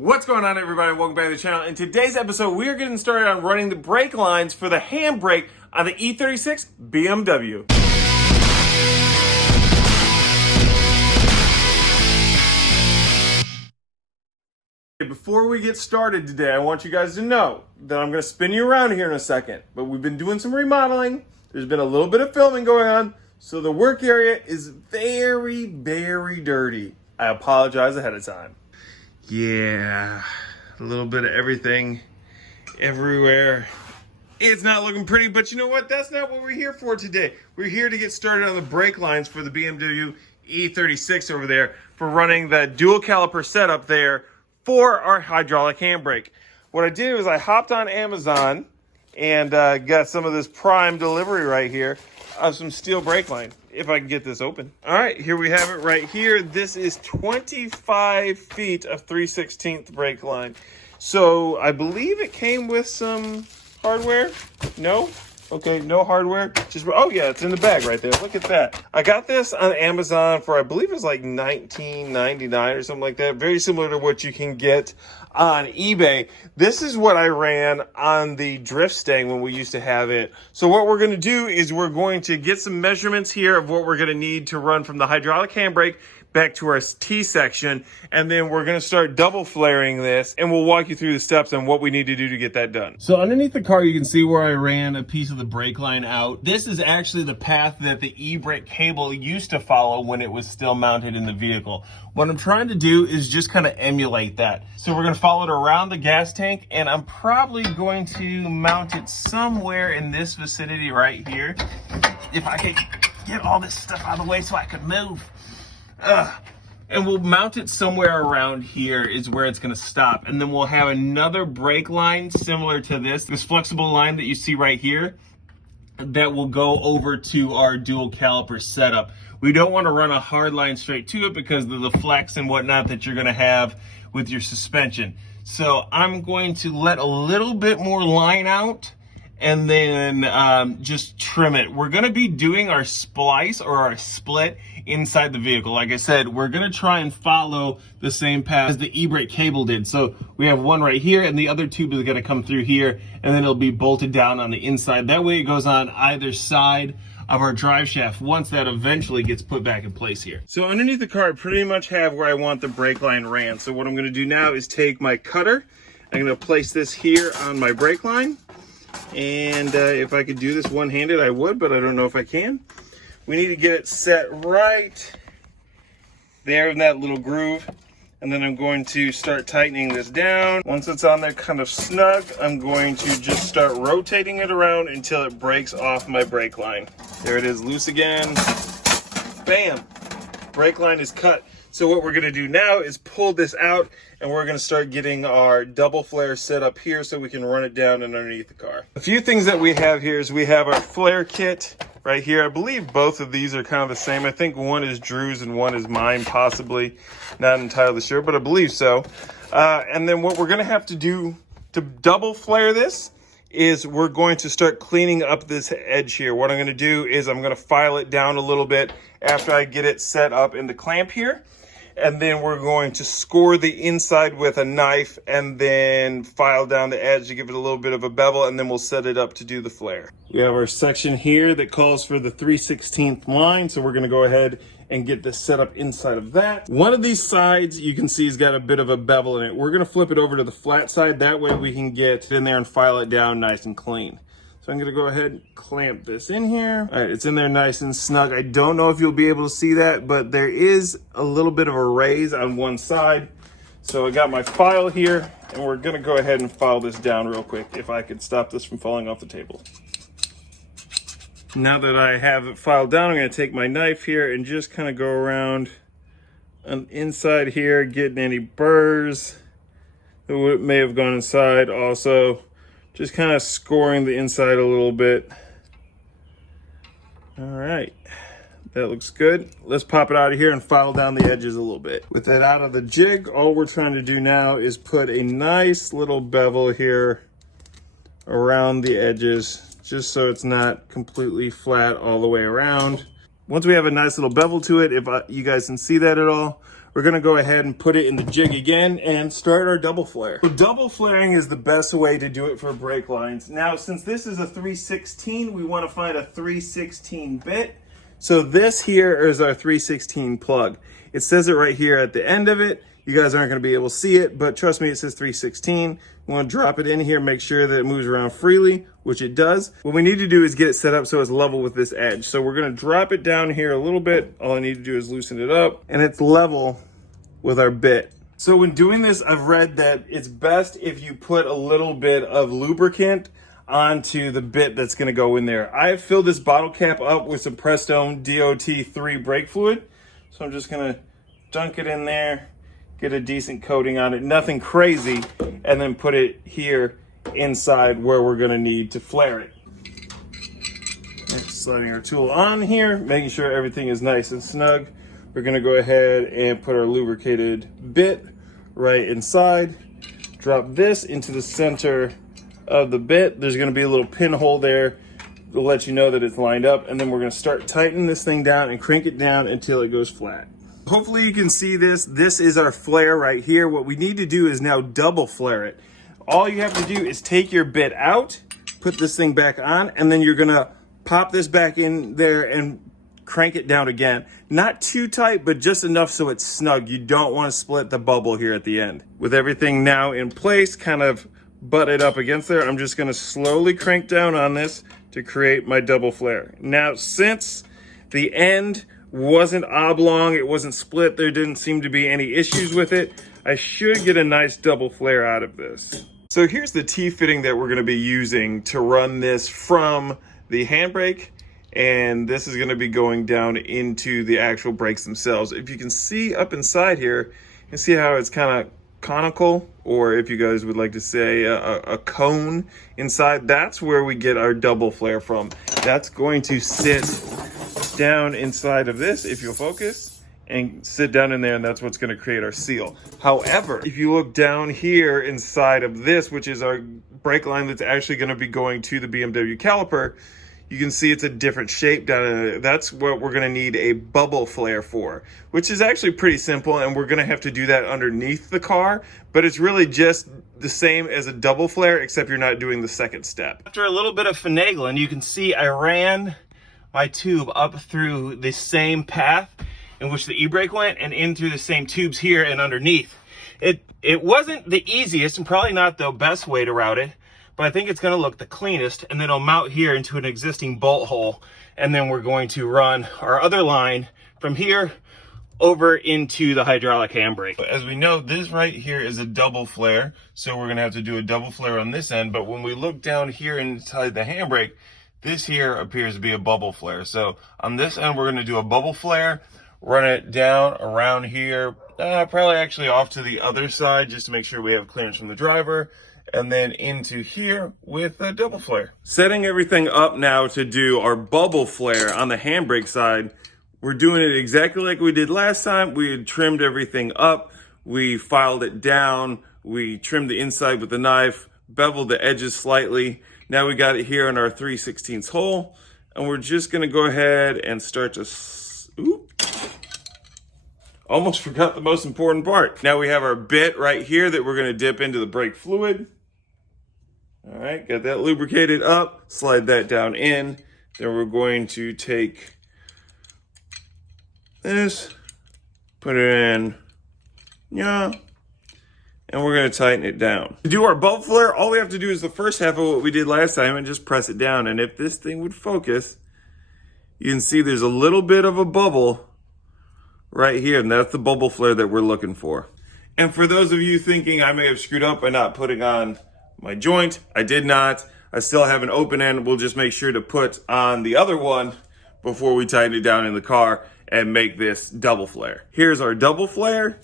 What's going on, everybody? Welcome back to the channel. In today's episode, we are getting started on running the brake lines for the handbrake on the E36 BMW. Before we get started today, I want you guys to know that I'm going to spin you around here in a second, but we've been doing some remodeling. There's been a little bit of filming going on, so the work area is very, very dirty. I apologize ahead of time. Yeah, a little bit of everything everywhere. It's not looking pretty, but you know what? That's not what we're here for today. We're here to get started on the brake lines for the BMW E36 over there for running the dual caliper setup there for our hydraulic handbrake. What I did was I hopped on Amazon and got some of this prime delivery right here of some steel brake line. If I can get this open. All right, here we have it right here. This is 25 feet of 3/16 brake line. So I believe it came with some hardware. No? Okay, no hardware. Just, oh yeah, it's in the bag right there. Look at that. I got this on Amazon for, I believe it's like $19.99 or something like that. Very similar to what you can get on eBay. This is what I ran on the drift stang when we used to have it. So what we're going to do is we're going to get some measurements here of what we're going to need to run from the hydraulic handbrake back to our T section, and then we're going to start double flaring this, and we'll walk you through the steps on what we need to do to get that done. So underneath the car, you can see where I ran a piece of the brake line out. This is actually the path that the e-brake cable used to follow when it was still mounted in the vehicle. What I'm trying to do is just kind of emulate that. So we're going to follow it around the gas tank, and I'm probably going to mount it somewhere in this vicinity right here. If I can get all this stuff out of the way so I can move. And we'll mount it somewhere around here is where it's going to stop. And then we'll have another brake line similar to this flexible line that you see right here that will go over to our dual caliper setup. We don't want to run a hard line straight to it because of the flex and whatnot that you're going to have with your suspension. So I'm going to let a little bit more line out and then just trim it. We're gonna be doing our splice or our split inside the vehicle. Like I said, we're gonna try and follow the same path as the e-brake cable did. So we have one right here and the other tube is gonna come through here, and then it'll be bolted down on the inside. That way it goes on either side of our drive shaft once that eventually gets put back in place here. So underneath the car, I pretty much have where I want the brake line ran. So what I'm gonna do now is take my cutter. I'm gonna place this here on my brake line. And if I could do this one-handed, I would, but I don't know if I can. We need to get it set right there in that little groove. And then I'm going to start tightening this down. Once it's on there kind of snug, I'm going to just start rotating it around until it breaks off my brake line. There it is, loose again. Bam! Brake line is cut. So what we're gonna do now is pull this out, and we're gonna start getting our double flare set up here so we can run it down and underneath the car. A few things that we have here is we have our flare kit right here. I believe both of these are kind of the same. I think one is Drew's and one is mine, possibly. Not entirely sure, but I believe so. And then what we're gonna have to do to double flare this is we're going to start cleaning up this edge here. What I'm gonna do is I'm gonna file it down a little bit after I get it set up in the clamp here. And then we're going to score the inside with a knife and then file down the edge to give it a little bit of a bevel, and then we'll set it up to do the flare. We have our section here that calls for the 3/16 line, so we're gonna go ahead and get this set up inside of that. One of these sides you can see has got a bit of a bevel in it. We're gonna flip it over to the flat side, that way we can get in there and file it down nice and clean. So I'm gonna go ahead and clamp this in here. All right, it's in there nice and snug. I don't know if you'll be able to see that, but there is a little bit of a raise on one side. So I got my file here, and we're gonna go ahead and file this down real quick if I could stop this from falling off the table. Now that I have it filed down, I'm gonna take my knife here and just kind of go around on the inside here, getting any burrs that may have gone inside also. Just kind of scoring the inside a little bit. All right, that looks good. Let's pop it out of here and file down the edges a little bit. With that out of the jig, all we're trying to do now is put a nice little bevel here around the edges, just so it's not completely flat all the way around. Once we have a nice little bevel to it, if you guys can see that at all, we're gonna go ahead and put it in the jig again and start our double flare. So double flaring is the best way to do it for brake lines. Now, since this is a 316, we wanna find a 316 bit. So this here is our 316 plug. It says it right here at the end of it. You guys aren't gonna be able to see it, but trust me, it says 316. You wanna drop it in here, make sure that it moves around freely, which it does. What we need to do is get it set up so it's level with this edge. So we're gonna drop it down here a little bit. All I need to do is loosen it up, and it's level with our bit. So when doing this, I've read that it's best if you put a little bit of lubricant onto the bit that's gonna go in there. I've filled this bottle cap up with some Prestone DOT3 brake fluid. So I'm just gonna dunk it in there, get a decent coating on it, nothing crazy, and then put it here inside where we're gonna need to flare it. Next, sliding our tool on here, making sure everything is nice and snug. We're gonna go ahead and put our lubricated bit right inside. Drop this into the center of the bit. There's gonna be a little pinhole there to let you know that it's lined up, and then we're gonna start tightening this thing down and crank it down until it goes flat. Hopefully you can see this. This is our flare right here. What we need to do is now double flare it. All you have to do is take your bit out, put this thing back on, and then you're gonna pop this back in there and crank it down again. Not too tight, but just enough so it's snug. You don't wanna split the bubble here at the end. With everything now in place, kind of butted up against there, I'm just gonna slowly crank down on this to create my double flare. Now, since the end wasn't oblong, it wasn't split, there didn't seem to be any issues with it, I should get a nice double flare out of this. So here's the T-fitting that we're gonna be using to run this from the handbrake, and this is gonna be going down into the actual brakes themselves. If you can see up inside here, you can see how it's kind of conical, or if you guys would like to say a cone inside, that's where we get our double flare from. That's going to sit down inside of this, if you'll focus, and sit down in there, and that's what's going to create our seal. However, if you look down here inside of this, which is our brake line that's actually going to be going to the BMW caliper, you can see it's a different shape down in there. That's what we're gonna need a bubble flare for, which is actually pretty simple, and we're gonna have to do that underneath the car, but it's really just the same as a double flare, except you're not doing the second step. After a little bit of finagling, you can see I ran my tube up through the same path in which the e-brake went, and in through the same tubes here and underneath. It wasn't the easiest, and probably not the best way to route it, but I think it's gonna look the cleanest, and then it'll mount here into an existing bolt hole, and then we're going to run our other line from here over into the hydraulic handbrake. As we know, this right here is a double flare, so we're gonna have to do a double flare on this end, but when we look down here inside the handbrake, this here appears to be a bubble flare. So on this end, we're gonna do a bubble flare, run it down around here, probably actually off to the other side, just to make sure we have clearance from the driver, and then into here with a double flare. Setting everything up now to do our bubble flare on the handbrake side, we're doing it exactly like we did last time. We had trimmed everything up, we filed it down, we trimmed the inside with the knife, beveled the edges slightly. Now we got it here in our 3/16 hole, and we're just gonna go ahead and start to, almost forgot the most important part. Now we have our bit right here that we're gonna dip into the brake fluid. All right, got that lubricated up, slide that down in. Then we're going to take this, put it in, yeah, and we're gonna tighten it down. To do our bubble flare, all we have to do is the first half of what we did last time and just press it down. And if this thing would focus, you can see there's a little bit of a bubble right here, and that's the bubble flare that we're looking for. And for those of you thinking I may have screwed up by not putting on my joint, I did not. I still have an open end. We'll just make sure to put on the other one before we tighten it down in the car and make this double flare. Here's our double flare.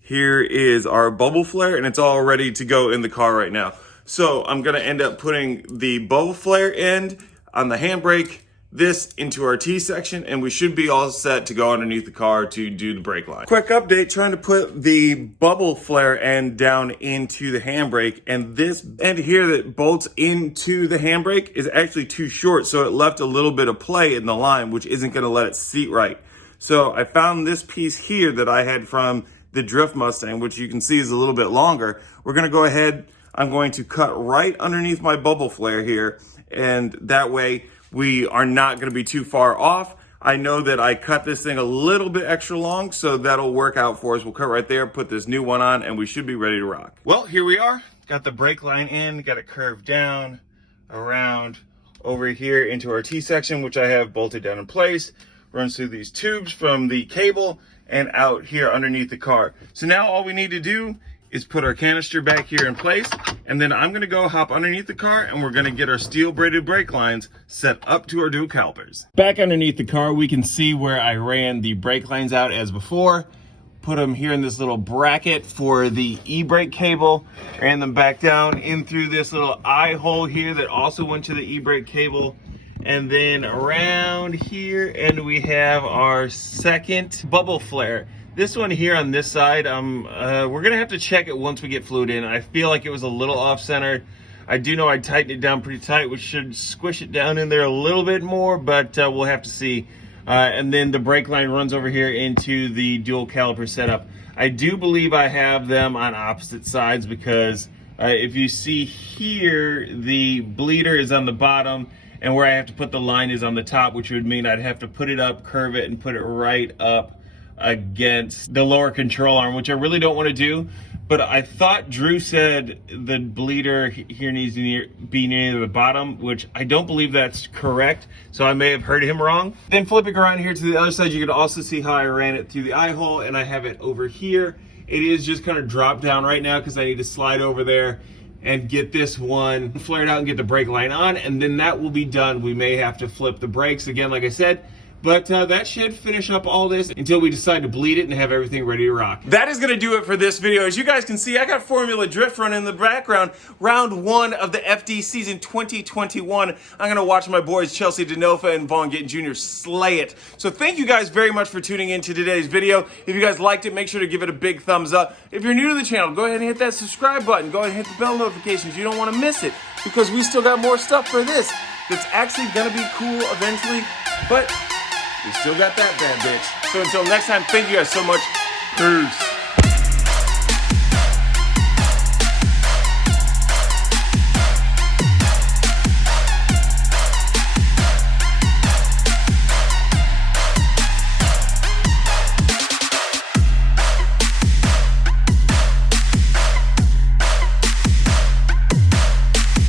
Here is our bubble flare, and it's all ready to go in the car right now. So I'm gonna end up putting the bubble flare end on the handbrake, this into our T section, and we should be all set to go underneath the car to do the brake line. Quick update, trying to put the bubble flare end down into the handbrake, and this end here that bolts into the handbrake is actually too short, so it left a little bit of play in the line, which isn't gonna let it seat right. So I found this piece here that I had from the Drift Mustang, which you can see is a little bit longer. We're gonna go ahead, I'm going to cut right underneath my bubble flare here, and that way we are not gonna be too far off. I know that I cut this thing a little bit extra long, so that'll work out for us. We'll cut right there, put this new one on, and we should be ready to rock. Well, here we are. Got the brake line in, got it curved down, around over here into our T-section, which I have bolted down in place. Runs through these tubes from the cable and out here underneath the car. So now all we need to do is put our canister back here in place, and then I'm gonna go hop underneath the car and we're gonna get our steel braided brake lines set up to our dual calipers. Back underneath the car, we can see where I ran the brake lines out as before. Put them here in this little bracket for the e-brake cable, ran them back down in through this little eye hole here that also went to the e-brake cable, and then around here, and we have our second bubble flare. This one here on this side, we're gonna have to check it once we get fluid in. I feel like it was a little off-center. I do know I tightened it down pretty tight, which should squish it down in there a little bit more, but we'll have to see. And then the brake line runs over here into the dual caliper setup. I do believe I have them on opposite sides because if you see here, the bleeder is on the bottom, and where I have to put the line is on the top, which would mean I'd have to put it up, curve it, and put it right up against the lower control arm, which I really don't want to do. But I thought Drew said the bleeder here needs to be near the bottom, which I don't believe that's correct. So I may have heard him wrong. Then flipping around here to the other side, you can also see how I ran it through the eye hole, and I have it over here. It is just kind of dropped down right now because I need to slide over there and get this one flared out and get the brake line on, and then that will be done. We may have to flip the brakes again, like I said, but that should finish up all this until we decide to bleed it and have everything ready to rock. That is gonna do it for this video. As you guys can see, I got Formula Drift running in the background. Round 1 of the FD season 2021. I'm gonna watch my boys Chelsea Denofa and Vaughn Gittin Jr. slay it. So thank you guys very much for tuning in to today's video. If you guys liked it, make sure to give it a big thumbs up. If you're new to the channel, go ahead and hit that subscribe button. Go ahead and hit the bell notifications. You don't wanna miss it because we still got more stuff for this that's actually gonna be cool eventually, but we still got that bad bitch. So until next time, thank you guys so much. Peace.